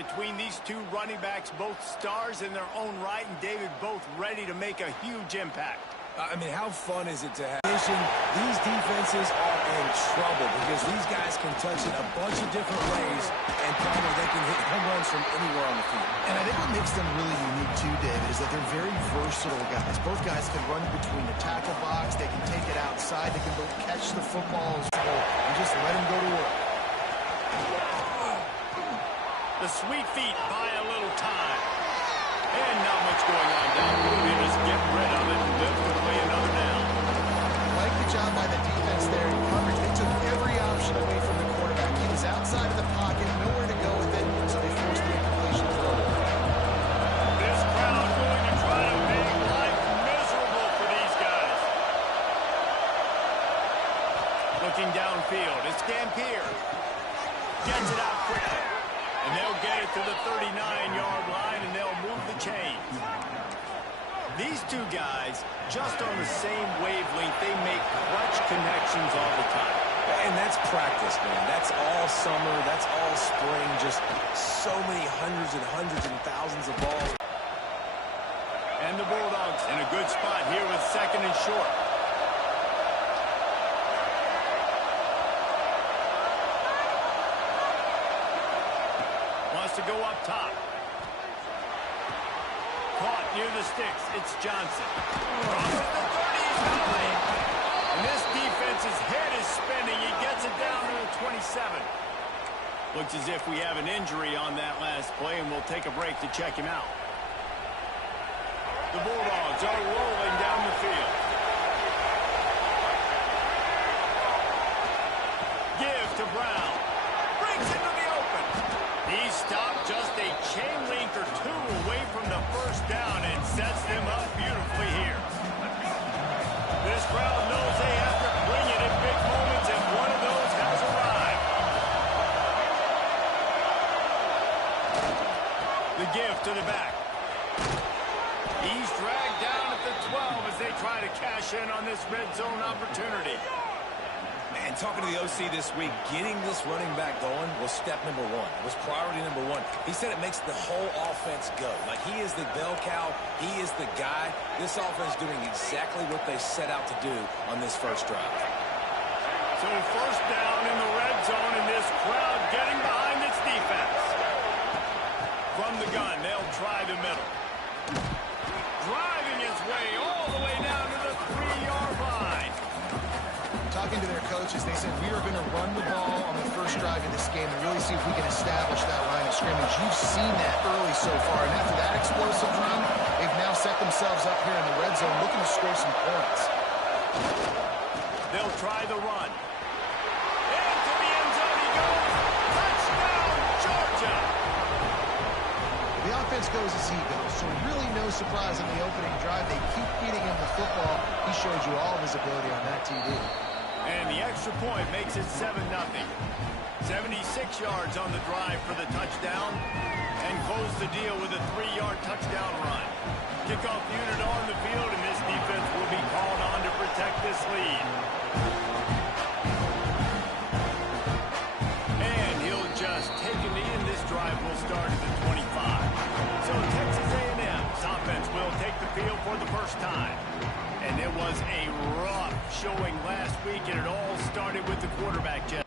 between these two running backs, both stars in their own right, and David, both ready to make a huge impact. I mean, how fun is it to have? These defenses are in trouble because these guys can touch it a bunch of different ways, and probably they can hit home runs from anywhere on the field. And I think what makes them really unique too, David, is that they're very versatile guys. Both guys can run between the tackle box, they can take it outside, they can both catch the football and just let him go to work. The sweet feet buy a little time. And not much going on down the field. They just get rid of it and lift away another down. Like the job by the defense there in coverage. They took every option away from the quarterback. He was outside of the pocket, nowhere to go with it, so they forced the incompletion throw. This crowd going to try to make life miserable for these guys. Looking downfield, it's Dampier. Gets it out quickly. And they'll get it to the 39-yard line, and they'll move the chains. These two guys, just on the same wavelength, they make clutch connections all the time. And that's practice, man. That's all summer. That's all spring. Just so many hundreds and thousands of balls. And the Bulldogs in a good spot here with second and short. To go up top. Caught near the sticks. It's Johnson. Crosses the 30. He's going. And this defense's head is spinning. He gets it down to the 27. Looks as if we have an injury on that last play, and we'll take a break to check him out. The Bulldogs are rolling down the field. Give to Brown. Brings into the open. He stopped just a chain link or two away from the first down and sets them up beautifully here. This crowd knows they have to bring it in big moments, and one of those has arrived. The give to the back. He's dragged down at the 12 as they try to cash in on this red zone opportunity. And talking to the OC this week, getting this running back going was step number one. It was priority number one. He said it makes the whole offense go. Like, he is the bell cow. He is the guy. This offense doing exactly what they set out to do on this first drive. So first down in the red zone, and this crowd getting behind its defense. From the gun, they'll try the middle. Driving his way all the way down to the 3-yard line. Talking to their coaches, they said, we are going to run the ball on the first drive of this game and really see if we can establish that line of scrimmage. You've seen that early so far, and after that explosive run, they've now set themselves up here in the red zone looking to score some points. They'll try the run. Into the end zone he goes. Touchdown, Georgia! The offense goes as he goes, so really no surprise in the opening drive. They keep feeding him the football. He showed you all of his ability on that TD. And the extra point makes it 7-0. 76 yards on the drive for the touchdown, and close the deal with a 3-yard touchdown run. Kickoff unit on the field, and this defense will be called on to protect this lead. And he'll just take a knee, and this drive will start at the 25. So Texas A&M's offense will take the field for the first time. And it was a rough showing last week, and it all started with the quarterback, Jeff.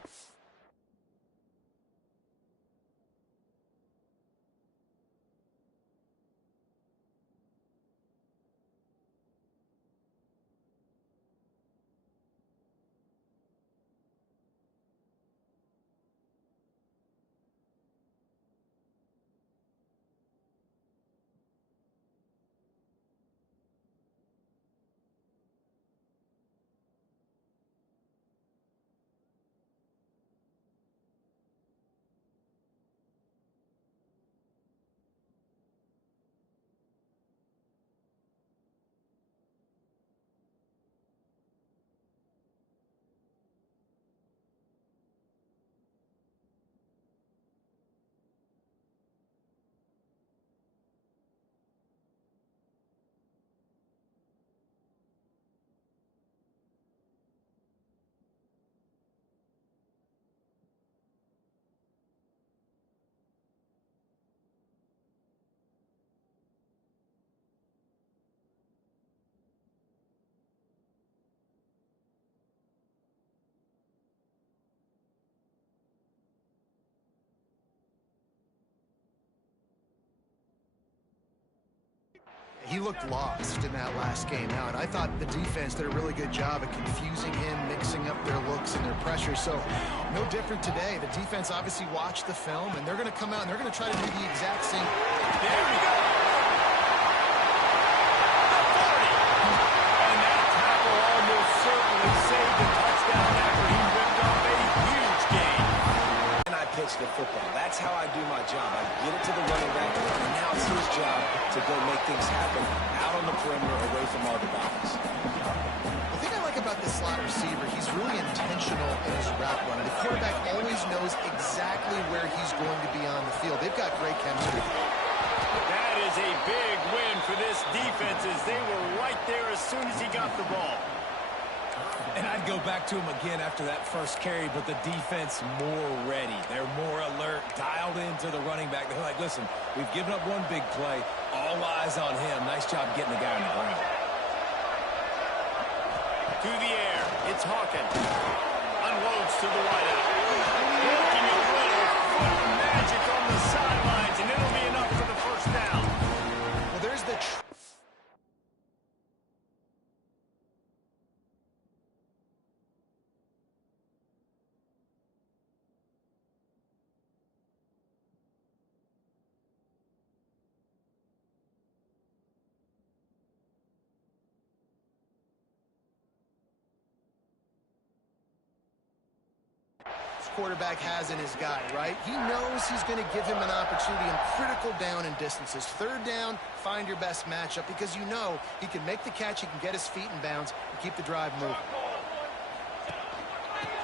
looked lost in that last game out. I thought the defense did a really good job of confusing him, mixing up their looks and their pressure. So no different today. The defense obviously watched the film, and they're going to come out and they're going to try to do the exact same. There we go. And that tackle almost certainly saved the touchdown after he whipped up a huge gain. And I pitch the football. That's how I do my job. I get it to the running back, and now it's his job to go make things happen out on the perimeter away from all the bodies. The thing I like about this slot receiver, he's really intentional in his route running. The quarterback always knows exactly where he's going to be on the field. They've got great chemistry. That is a big win for this defense as they were right there as soon as he got the ball. And I'd go back to him again after that first carry, but the defense more ready. They're more alert, dialed into the running back. They're like, listen, we've given up one big play. All eyes on him. Nice job getting the guy on the ground. To the air, it's Hawkins. Unloads to the wideout. Looking a little foot magic on the sidelines, and it'll be enough for the first down. Well, there's the... quarterback has in his guy, right? He knows he's going to give him an opportunity in critical down and distances. Third down, find your best matchup because you know he can make the catch, he can get his feet in bounds, and keep the drive moving.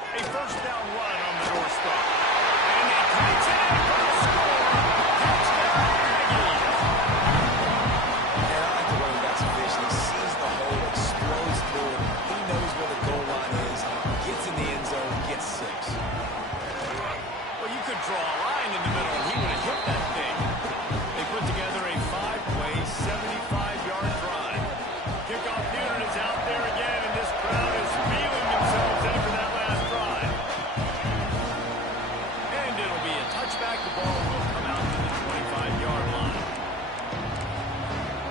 A first down run on the doorstep. And he takes it in for the score. Touchdown, Aggies. And I like the running back's vision. He sees the hole, explodes through it. He knows where the goal line is, gets in the end zone, gets 6. Well, you could draw a line in the middle, and he would have hit that thing. They put together a 5-play, 75-yard drive. Kickoff unit is out there again, and this crowd is feeling themselves after that last drive. And it'll be a touchback. The ball will come out to the 25-yard line.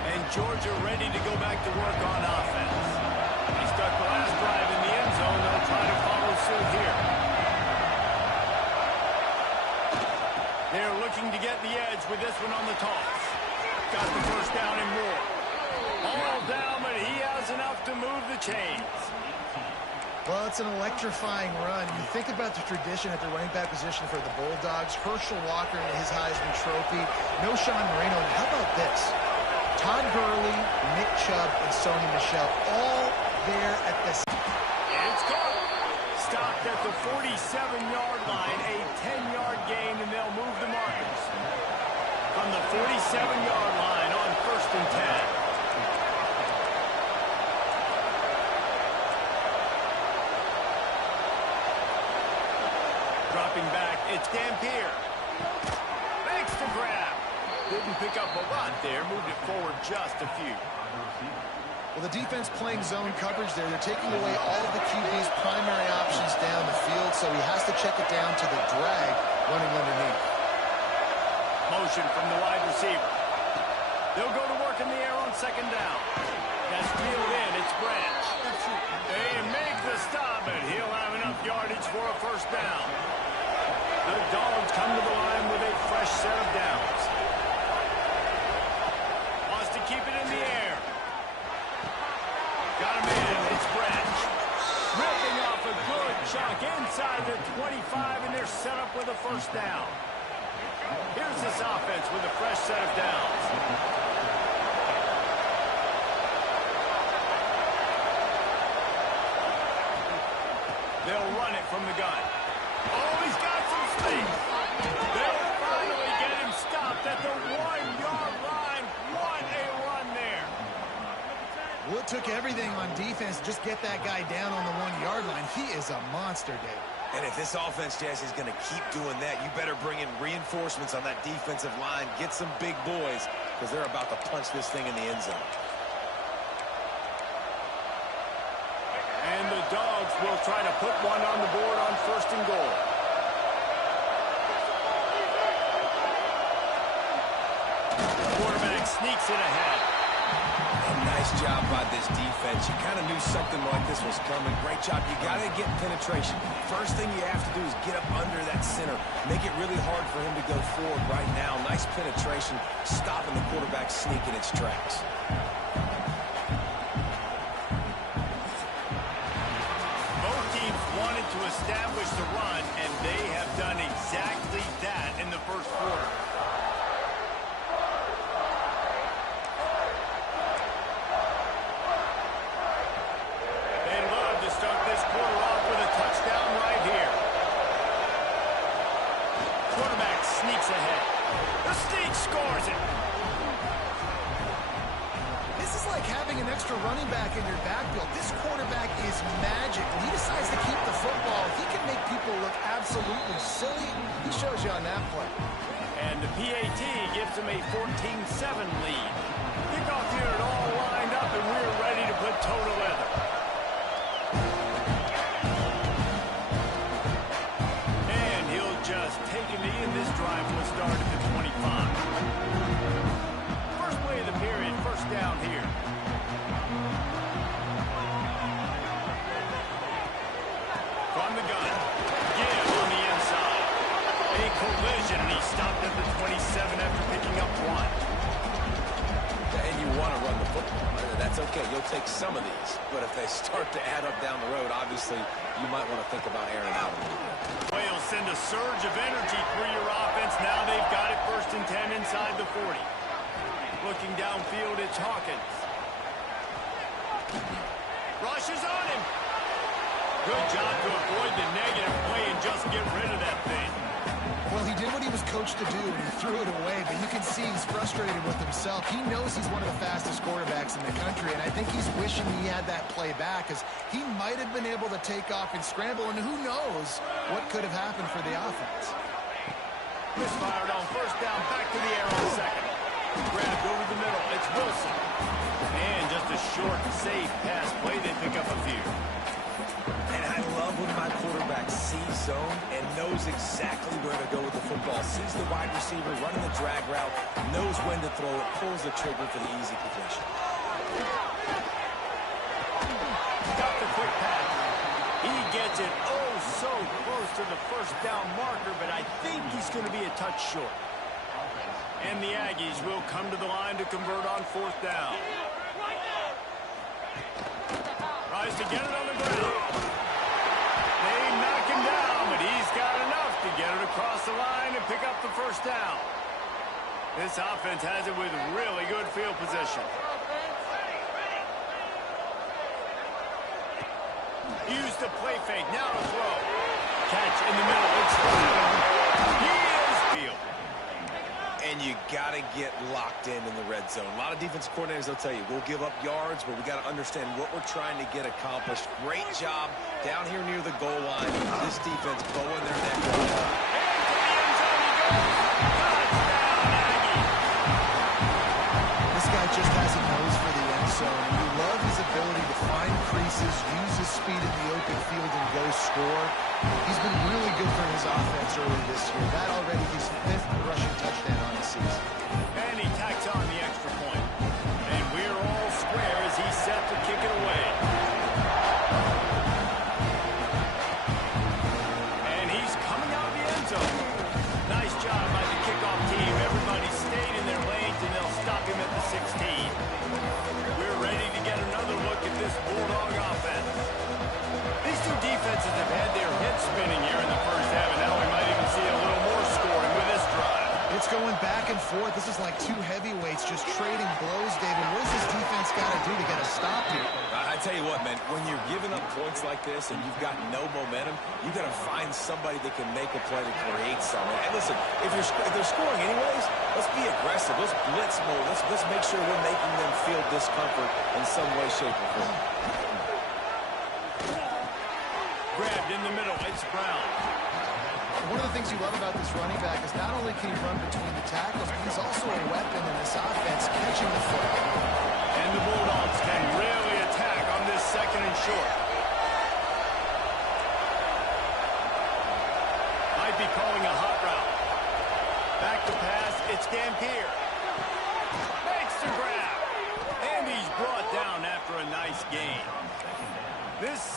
And Georgia ready to go back to work on offense. They stuck the last drive in the end zone. They'll try to follow suit here. They're looking to get the edge with this one on the toss. Got the first down and more. All down, but he has enough to move the chains. Well, it's an electrifying run. You think about the tradition at the running back position for the Bulldogs. Herschel Walker and his Heisman Trophy. No Sean Marino. And how about this? Todd Gurley, Nick Chubb, and Sony Michel all there at this. It's caught. Stopped at the 47-yard line. A 10-yard gain, and they'll move the markers. From the 47-yard line on 1st and 10. Dropping back, it's Dampier. Makes the grab. Didn't pick up a lot there, moved it forward just a few. Well, the defense playing zone coverage there. They're taking away all of the QB's primary options down the field, so he has to check it down to the drag running underneath. Motion from the wide receiver. They'll go to work in the air on 2nd down. That's reeled in, it's Branch. They make the stop, and he'll have enough yardage for a first down. The Dogs come to the line with a fresh set of downs. Wants to keep it in the air. Got him in, it's Branch. Ripping off a good chunk inside the 25, and they're set up with a first down. Here's this offense with a fresh set of downs. They'll run it from the gun. Oh, he's got some space. They'll finally get him stopped at the 1-yard line. What a run there. Well, it took everything on defense to just get that guy down on the 1-yard line. He is a monster, Dave. And if this offense, Jesse, is going to keep doing that, you better bring in reinforcements on that defensive line. Get some big boys because they're about to punch this thing in the end zone. And the Dogs will try to put one on the board on 1st and goal. The quarterback sneaks it ahead. And nice job by this defense. You kind of knew something like this was coming. Great job. You got to get penetration. First thing you have to do is get up under that center. Make it really hard for him to go forward right now. Nice penetration, stopping the quarterback sneak in its tracks. Both teams wanted to establish the run, and they have done exactly that in the first quarter. Start this quarter off with a touchdown right here. Quarterback sneaks ahead. The sneak scores it. This is like having an extra running back in your backfield. This quarterback is magic. When he decides to keep the football, he can make people look absolutely silly. He shows you on that play. And the PAT gives him a 14-7 lead. Kickoff unit all lined up, and we're ready to put toe to leather. Just take a knee, and this drive will start at the 25. First play of the period, first down here. From the gun, give on the inside. A collision, and he stopped at the 27 after picking up one. And you want to run the football. That's okay. You'll take some of these. But if they start to add up down the road, obviously, you might want to think about airing out a little bit. Wales send a surge of energy through your offense. Now they've got it 1st and 10 inside the 40. Looking downfield, it's Hawkins. Rushes on him. Good job to avoid the negative play and just get rid of that thing. Well, he did what he was coached to do, and he threw it away, but you can see he's frustrated with himself. He knows he's one of the fastest quarterbacks in the country, and I think he's wishing he had that play back, because he might have been able to take off and scramble, and who knows what could have happened for the offense. Misfired on first down, back to the air on second. Grabbed over the middle, it's Wilson. And just a short, safe pass play, they pick up a few. And I love when my quarterback sees zone and knows exactly where to go with the football. Sees the wide receiver running the drag route, knows when to throw it, pulls the trigger for the easy completion. Got the quick pass. He gets it oh so close to the first down marker, but I think he's going to be a touch short. And the Aggies will come to the line to convert on 4th down. Tries to get it on the ground. They knock him down, but he's got enough to get it across the line and pick up the first down. This offense has it with really good field position. Use the play fake, now to throw. Catch in the middle, it's he is field. And you got to get locked in the red zone. A lot of defensive coordinators, they'll tell you, we'll give up yards, but we got to understand what we're trying to get accomplished. Great job down here near the goal line. This defense bowing their neck off. This guy just has a nose for the end zone, and you love his ability to find creases, use his speed in the open field, and go score. He's been really good for his offense early this year. That already his 5th rushing touchdown on the season. And he tacks on the extra point. And we're all square as he's set to kick it away. And he's coming out of the end zone. Nice job by the kickoff team. Everybody stayed in their lanes, and they'll stop him at the 16. We're ready to get another look at this Bulldog offense. These two defenses have had their heads spinning here in the first half, and now we might even see a little more scoring with this drive. It's going back and forth. This is like two heavyweights just trading blows, David. What does this defense got to do to get a stop here? I tell you what, man, when you're giving up points like this and you've got no momentum, you got to find somebody that can make a play to create something. And listen, if they're scoring anyways, let's be aggressive. Let's blitz more. Let's make sure we're making them feel discomfort in some way, shape, or form. Grabbed in the middle, it's Brown. One of the things you love about this running back is not only can he run between the tackles, but he's also a weapon in this offense, catching the football. And the Bulldogs can really attack on this 2nd and short. Might be calling a hot route. Back to pass, it's Dampier. Makes the grab.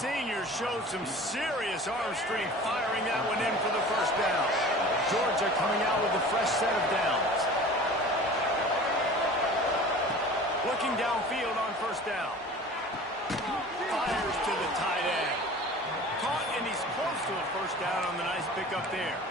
senior showed some serious arm strength firing that one in for the first down. Georgia coming out with a fresh set of downs. Looking downfield on first down. Fires to the tight end. Caught, and he's close to a first down on the nice pickup there.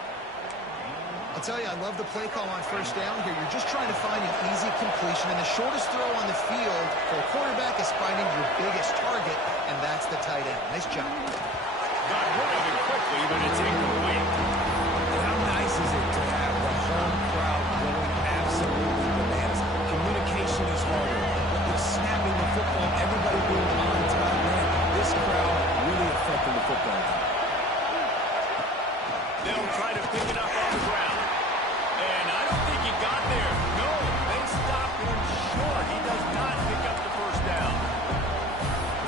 I'll tell you, I love the play call on first down here. You're just trying to find an easy completion, and the shortest throw on the field for a quarterback is finding your biggest target, and that's the tight end. Nice job. Got rid of it quickly, but it's incomplete. And how nice is it to have the home crowd going absolutely bananas? Communication is harder. But snapping the football, everybody being on time, man, this crowd really affecting the football game. They'll try to pick it up on the ground. And I don't think he got there. No, they stopped him short. He does not pick up the first down.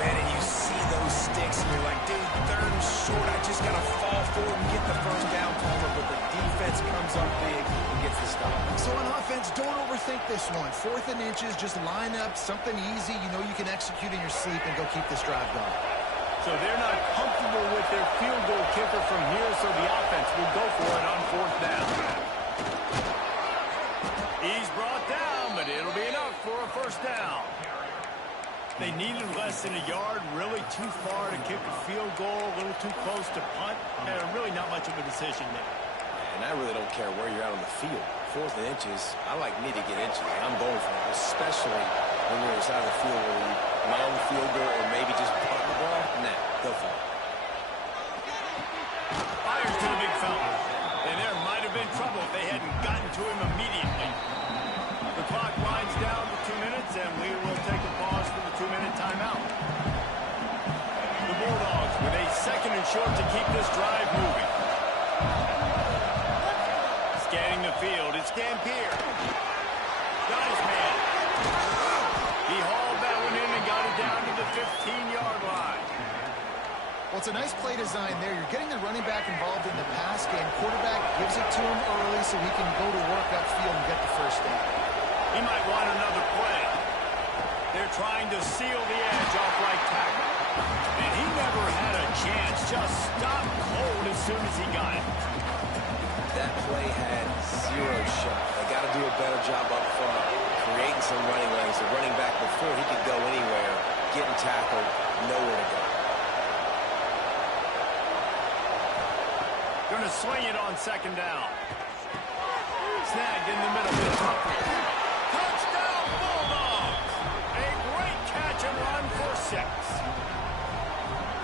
Man, and you see those sticks, and you're like, dude, third and short. I just got to fall forward and get the first down, Palmer. But the defense comes up big and gets the stop. So on offense, don't overthink this one. 4th and inches, just line up something easy you know you can execute in your sleep and go keep this drive going. So they're not comfortable with their field goal kicker from here, so the offense will go for it on 4th down. He's brought down, but it'll be enough for a first down. They needed less than a yard, really too far to kick a field goal, a little too close to punt. Really not much of a decision there. And I really don't care where you're out on the field. 4th and inches, I like me to get inches. I'm going for it, especially when you're inside the field where you long field goal or maybe just punt the ball. Nah, go for it. Fires to the big fella. And there might have been trouble if they hadn't gotten to him immediately. The clock winds down to 2 minutes, and we will take a pause for the 2-minute timeout. The Bulldogs with a 2nd and short to keep this drive moving. Scanning the field, it's Dampier. Got his man. He hauled that one in and got it down to the 15-yard line. Well, it's a nice play design there. You're getting the running back involved in the pass game. Quarterback gives it to him early so he can go to work upfield and get the first down. He might want another play. They're trying to seal the edge off right tackle. And he never had a chance. Just stopped cold as soon as he got it. That play had 0 shot. They got to do a better job up front, creating some running lanes. The running back before he could go anywhere, getting tackled, nowhere to go. Going to swing it on 2nd down. Snagged in the middle. Touchdown, Bulldogs! A great catch and run for 6.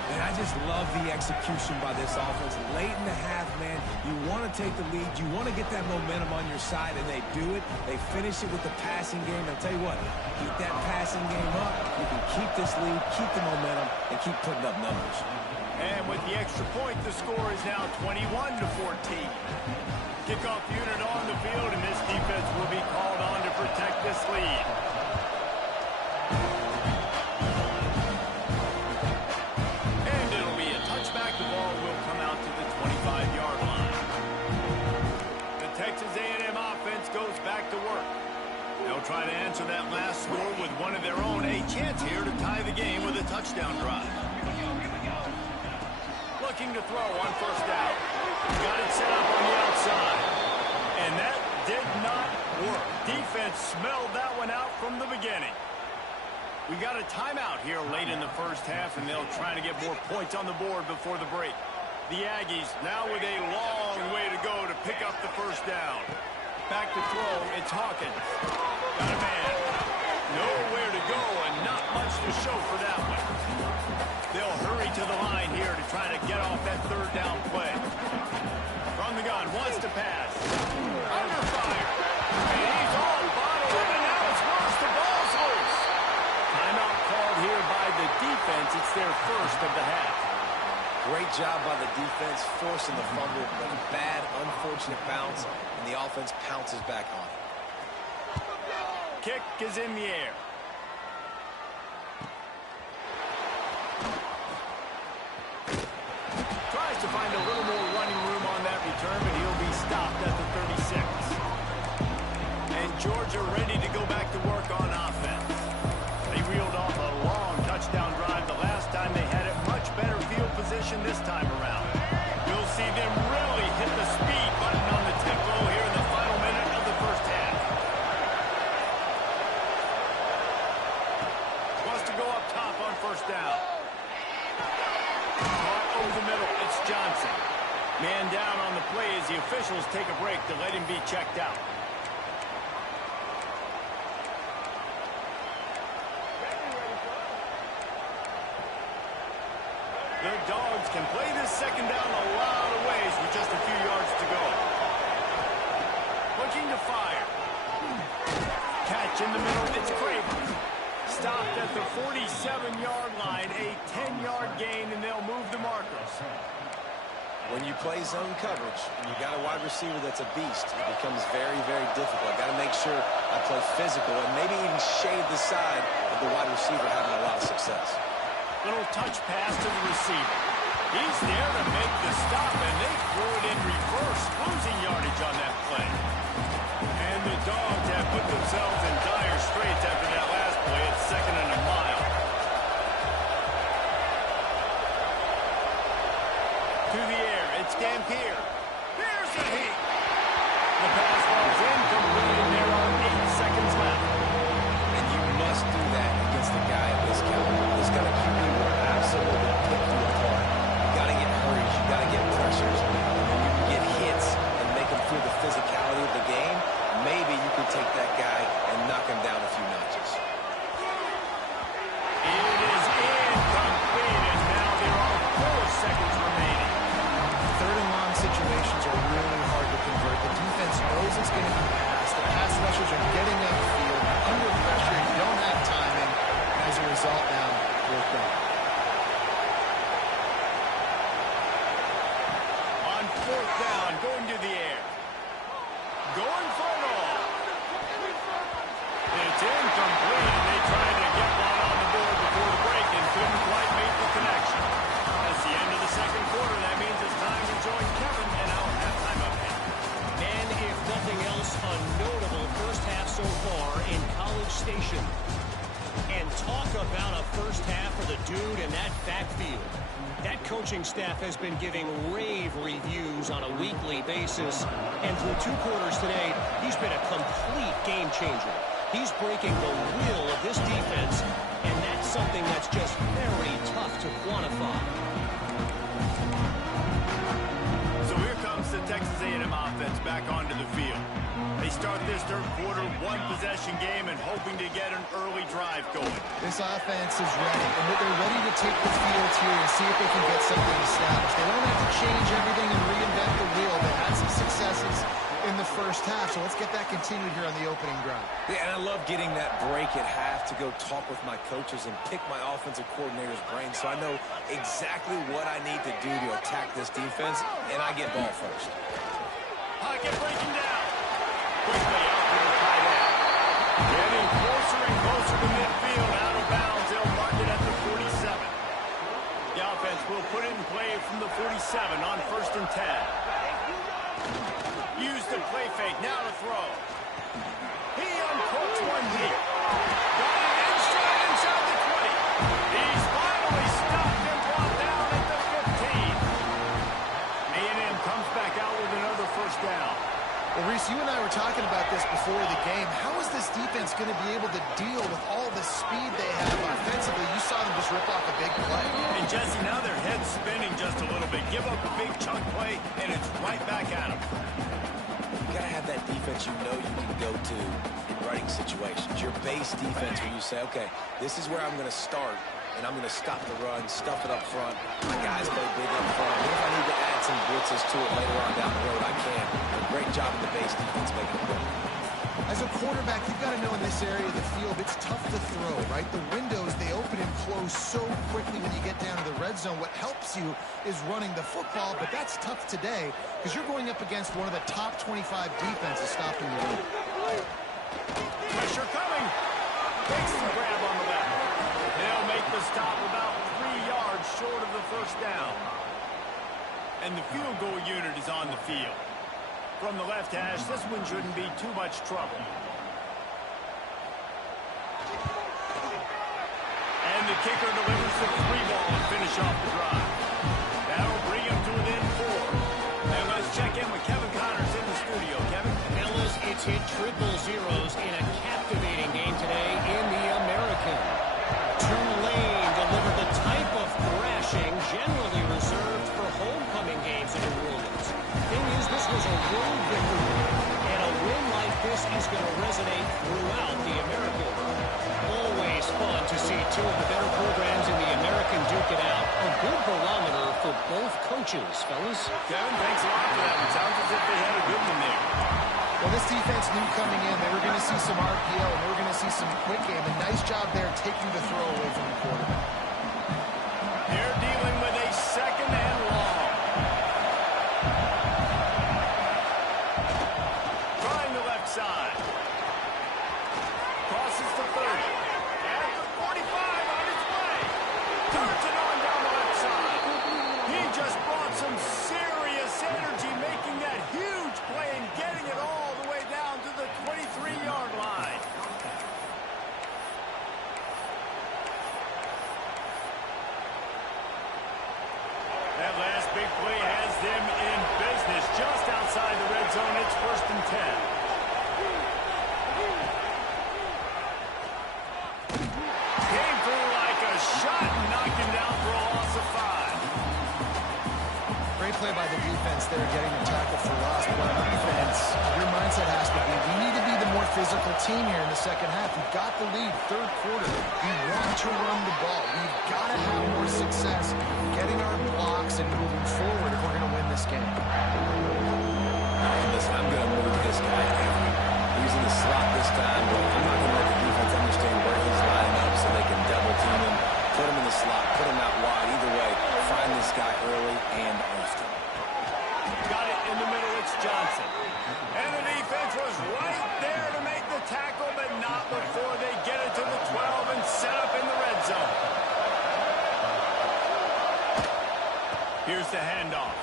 And I just love the execution by this offense. Late in the half, man, you want to take the lead. You want to get that momentum on your side, and they do it. They finish it with the passing game. I'll tell you what, keep that passing game up. You can keep this lead, keep the momentum, and keep putting up numbers. And with the extra point, the score is now 21-14. Kickoff unit on the field, and this defense will be called on to protect this lead. And it'll be a touchback. The ball will come out to the 25-yard line. The Texas A&M offense goes back to work. They'll try to answer that last score with one of their own. A chance here to tie the game with a touchdown drive. Looking to throw on first down. Got it set up on the outside. And that did not work. Defense smelled that one out from the beginning. We got a timeout here late in the first half, and they'll try to get more points on the board before the break. The Aggies now with a long way to go to pick up the first down. Back to throw, it's Hawkins. Got a man. Nowhere to go and not much to show for that one. They'll hurry to the line here to try to get off that 3rd down play. From the gun, wants to pass. Under fire. And he's all bottled up, and now it's worse. The ball's loose. Timeout called here by the defense. It's their first of the half. Great job by the defense, forcing the fumble, but a bad, unfortunate bounce, and the offense pounces back on it. Kick is in the air. Tries to find a little more running room on that return, but he'll be stopped at the 36. And Georgia ready to go back to work on offense. They reeled off a long touchdown drive the last time they had it. Much better possession this time around. We'll see them really hit the speed button on the tempo here in the final minute of the first half. Wants to go up top on first down. Caught over the middle. It's Johnson. Man down on the play as the officials take a break to let him be checked out. The Dogs can play this second down a lot of ways with just a few yards to go. Looking to fire. Catch in the middle. It's Craven. Stopped at the 47-yard line. A 10-yard gain, and they'll move the markers. When you play zone coverage and you got a wide receiver that's a beast, it becomes very, very difficult. Got to make sure I play physical and maybe even shade the side of the wide receiver having a lot of success. Little touch pass to the receiver. He's there to make the stop, and they throw it in reverse, losing yardage on that play. And the Dogs have put themselves in dire straits after that last play. It's 2nd and a mile. To the air, it's Dampier. Here's a heat. The pass falls incomplete, and there are 8 seconds left. And you must do that against a guy of this caliber. This kind of QB will absolutely pick you apart. You got to get hurries, you got to get pressures, and when you can get hits and make them feel the physicality of the game, maybe you can take that guy and knock him down a few notches. It is incomplete, and now there are 4 seconds remaining. Third and long situations are really hard to convert. The defense knows it's going to be passed. The pass rushers are getting upfield. Under pressure, you don't have timing. And as a result now, we're done. On 4th down, going to the air. Going for it all. It's incomplete, and they tried to get one on the board before the break and couldn't quite make the connection. That's the end of the second quarter. That means it's time to join Kevin and our halftime update. And if nothing else, a notable first half so far in College Station. And talk about a first half for the dude in that backfield. That coaching staff has been giving rave reviews on a weekly basis. And through 2 quarters today, he's been a complete game changer. He's breaking the will of this defense, and that's something that's just very tough to quantify. So here comes the Texas A&M offense back onto the field. They start this third quarter, 1-possession game, and hoping to get an early drive going. This offense is ready, and they're ready to take the field here and see if they can get something established. They don't have to change everything and reinvent the wheel. They had some successes in the first half, so let's get that continued here on the opening drive. Yeah, and I love getting that break at half to go talk with my coaches and pick my offensive coordinator's brain so I know exactly what I need to do to attack this defense, and I get ball first. Pocket breaking down. Quickly out to the tight end. Getting closer and closer to midfield. Out of bounds. They'll mark it at the 47. The offense will put it in play from the 47 on 1st and 10. Use the play fake. Now to throw. He uncorks one deep. Got it in stride inside the 20. He's finally stopped and brought down at the 15. A&M comes back out with another first down. Well, Reese, you and I were talking about this before the game. How is this defense going to be able to deal with all the speed they have offensively? You saw them just rip off a big play. And, Jesse, now their head's spinning just a little bit. Give up a big chunk play, and it's right back at them. You got to have that defense you know you can go to in running situations. Your base defense where you say, okay, this is where I'm going to start, and I'm going to stop the run, stuff it up front. My guys play big up front. And if I need to add some blitzes to it later on down the road, I can. A great job in the base defense making it work. As a quarterback, you've got to know in this area of the field, it's tough to throw, right? The windows, they open and close so quickly when you get down to the red zone. What helps you is running the football, but that's tough today because you're going up against one of the top 25 defenses stopping the run. Pressure coming. Takes the grab on the left. They'll make the stop about 3 yards short of the first down. And the field goal unit is on the field. From the left hash, this one shouldn't be too much trouble. And the kicker delivers the 3 ball to finish off the drive. It's hit triple zeros in a captivating game today in the American. Tulane delivered the type of thrashing generally reserved for homecoming games in New Orleans. Thing is, this was a road victory, and a win like this is going to resonate throughout the American. Always fun to see two of the better programs in the American duke it out. A good barometer for both coaches, fellas. Kevin, thanks a lot for that. It sounds as if they had a good one there. Well, this defense knew coming in they were going to see some RPO and they were going to see some quick game. A nice job there taking the throw away from the quarterback. They're dealing with a second and long. Trying the left side. Crosses the 30. At the 45 on his way. Turns it on down the left side. He just brought some serious energy making that huge play and getting it all the way down to the 23-yard line. That last big play has them in business just outside the red zone. It's 1st and 10. Came through like a shot and knocked him down for a loss of 5. Great play by the defense there, getting the tackle for loss. But on offense, your mindset has to be, we need to be the more physical team here in the second half. We've got the lead, third quarter. We want to run the ball. We've got to have more success getting our blocks and moving forward if we're going to win this game. Listen, I'm going to move this guy every. He's in the slot this time, but I'm not going to let the defense understand where he's lining up so they can double team him, put him in the slot, put him out wide. Either way, find this guy early and often. Got it in the middle. It's Johnson. And the defense was right there to make the tackle, but not before they get it to the 12 and set up in the red zone. Here's the handoff.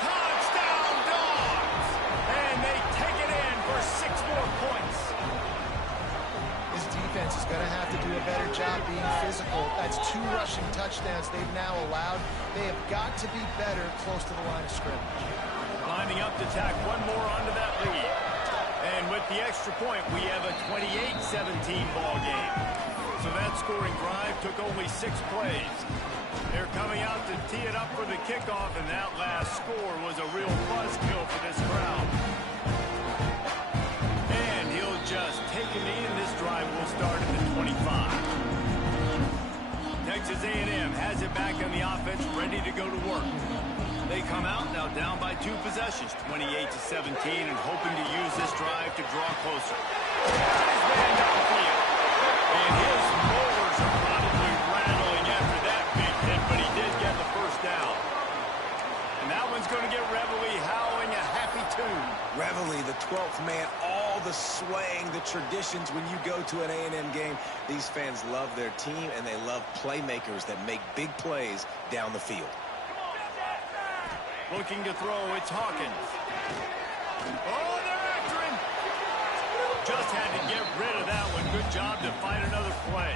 Touchdown, Dogs! And they take it in for 6 more points. This defense is going to have to do a better job being physical. That's 2 rushing touchdowns they've now allowed. They have got to be better close to the line of scrimmage. Lining up to tack one more onto that lead. And with the extra point, we have a 28-17 ball game. So that scoring drive took only 6 plays. They're coming out to tee it up for the kickoff, and that last score was a real buzzkill for this crowd. And he'll just take a knee, and this drive will start at the 25. Texas A&M has it back on the offense, ready to go to work. They come out now down by 2 possessions, 28-17, and hoping to use this drive to draw closer. Got his man downfield. And his molars are probably rattling after that big hit, but he did get the first down. And that one's going to get Reveille howling a happy tune. Reveille, the 12th man, all the swaying, the traditions when you go to an A&M game. These fans love their team, and they love playmakers that make big plays down the field. Looking to throw, it's Hawkins. Oh, they're after him. Just had to get rid of that one. Good job to find another play.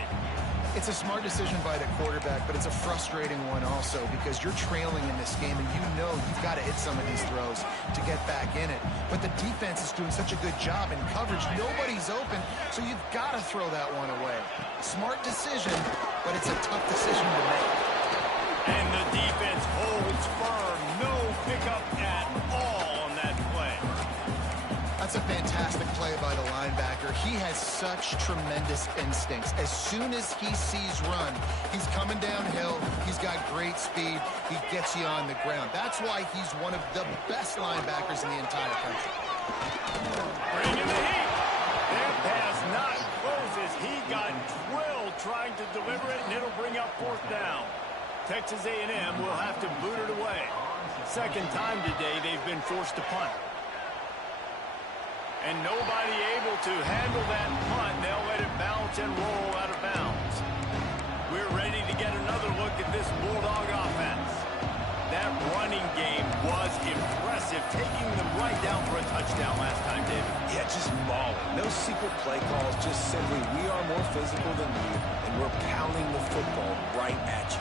It's a smart decision by the quarterback, but it's a frustrating one also because you're trailing in this game and you know you've got to hit some of these throws to get back in it. But the defense is doing such a good job in coverage. Nobody's open, so you've got to throw that one away. Smart decision, but it's a tough decision to make. And the defense holds firm. No pickup at all on that play. That's a fantastic play by the linebacker. He has such tremendous instincts. As soon as he sees run, he's coming downhill. He's got great speed. He gets you on the ground. That's why he's one of the best linebackers in the entire country. Bringing the heat. That pass not close as he got drilled trying to deliver it, and it'll bring up 4th down. Texas A&M will have to boot it away. Second time today they've been forced to punt. And nobody able to handle that punt. They'll let it bounce and roll out of bounds. We're ready to get another look at this Bulldog offense. That running game was impressive, taking them right down for a touchdown last time, David. Yeah, just mauling. No secret play calls, just simply we are more physical than you, and we're pounding the football right at you.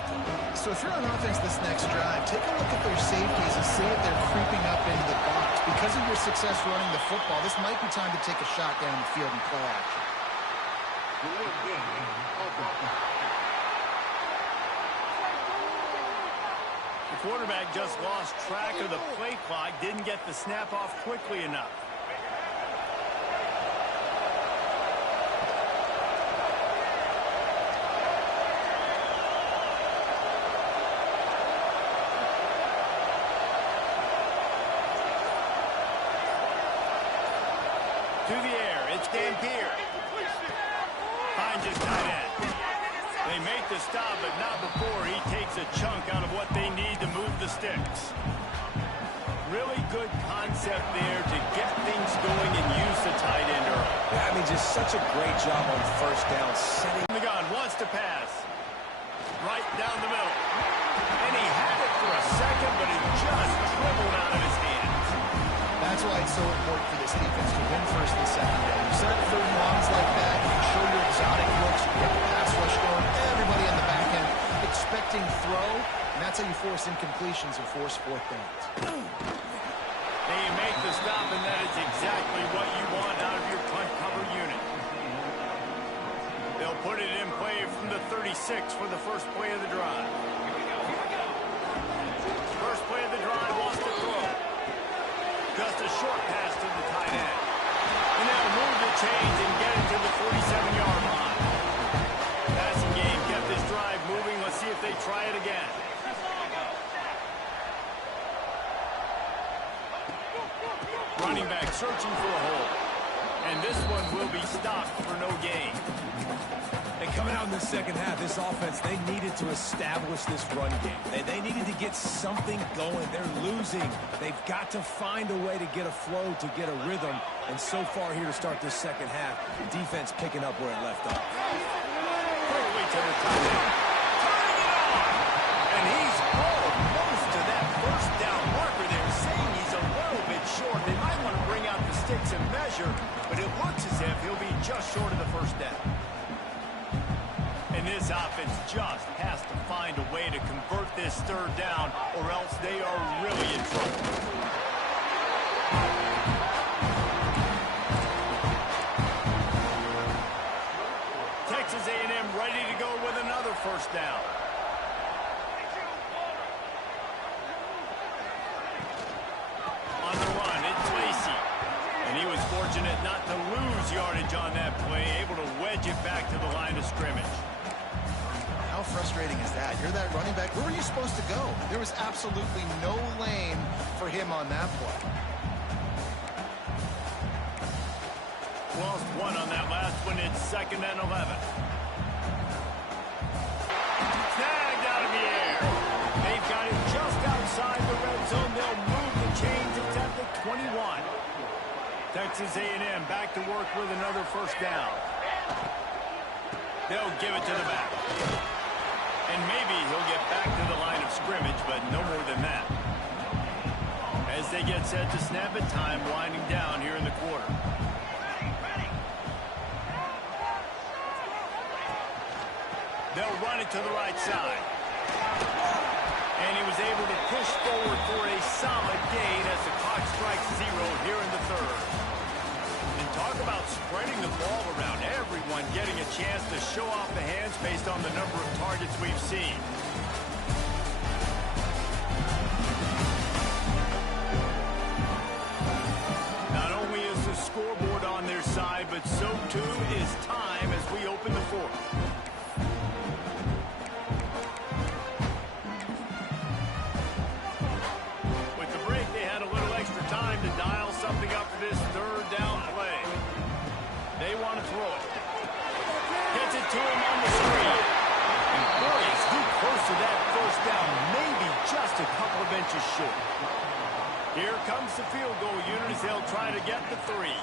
So if you're on offense this next drive, take a look at their safeties and see if they're creeping up into the box. because of your success running the football, this might be time to take a shot down the field and play action. The quarterback just lost track of the play clock, didn't get the snap off quickly enough. To the air, it's Dampier. Finds his tight end. They make the stop, but not before he takes a chunk out of what they need to move the sticks. Really good concept there to get things going and use the tight end early. Yeah, I mean, just such a great job on first down, setting The gun wants to pass. Right down the middle. And he had it for a second, but it just dribbled out of his hands. That's why it's so important for this defense to win first and second down. You set up third and longs like that, you can show your exotic looks, you get the pass rush going, everybody on the back end expecting throw, and that's how you force incompletions and force fourth downs. They make the stop, and that is exactly what you want out of your punt cover unit. They'll put it in play from the 36 for the first play of the drive. First play of the drive wants to throw. Just a short pass to the tight end. And they'll move the chains and get it to the 47-yard line. Passing game kept this drive moving. Let's see if they try it again. Running back searching for a hole. And this one will be stopped for no gain. And coming out in the second half, this offense, they needed to establish this run game. They needed to get something going. They're losing. They've got to find a way to get a flow, to get a rhythm. And so far here to start this second half, the defense picking up where it left off. Quickly to the tight end. Turning it on. And he's almost to that first down marker there, saying he's a little bit short. They might want to bring out the sticks and measure, but it looks as if he'll be just short of the first down. And this offense just has to find a way to convert this third down, or else they are really in trouble. Texas A&M ready to go with another first down. On the run, it's Lacey. And he was fortunate not to lose yardage on that play, able to wedge it back to the line of scrimmage. How frustrating is that? You're that running back. Where were you supposed to go? There was absolutely no lane for him on that play. Lost one on that last one. It's 2nd and 11. Snagged out of the air. They've got it just outside the red zone. They'll move the chains. It's at the 21. Texas A&M back to work with another first down. They'll give it to the back. And maybe he'll get back to the line of scrimmage, but no more than that. As they get set to snap it, time winding down here in the quarter. They'll run it to the right side. And he was able to push forward for a solid gain as the clock strikes 0 here in the third. And talk about spreading the ball around. Everyone getting a chance to show off the hands based on the number of targets we've seen. Not only is the scoreboard on their side, but so too is time as we open the fourth. With the break, they had a little extra time to dial something up for this third down play. They want to throw it. Gets it to him on the screen. And boy, is he close to that first down. Maybe just a couple of inches short. Here comes the field goal unit as they'll try to get the 3.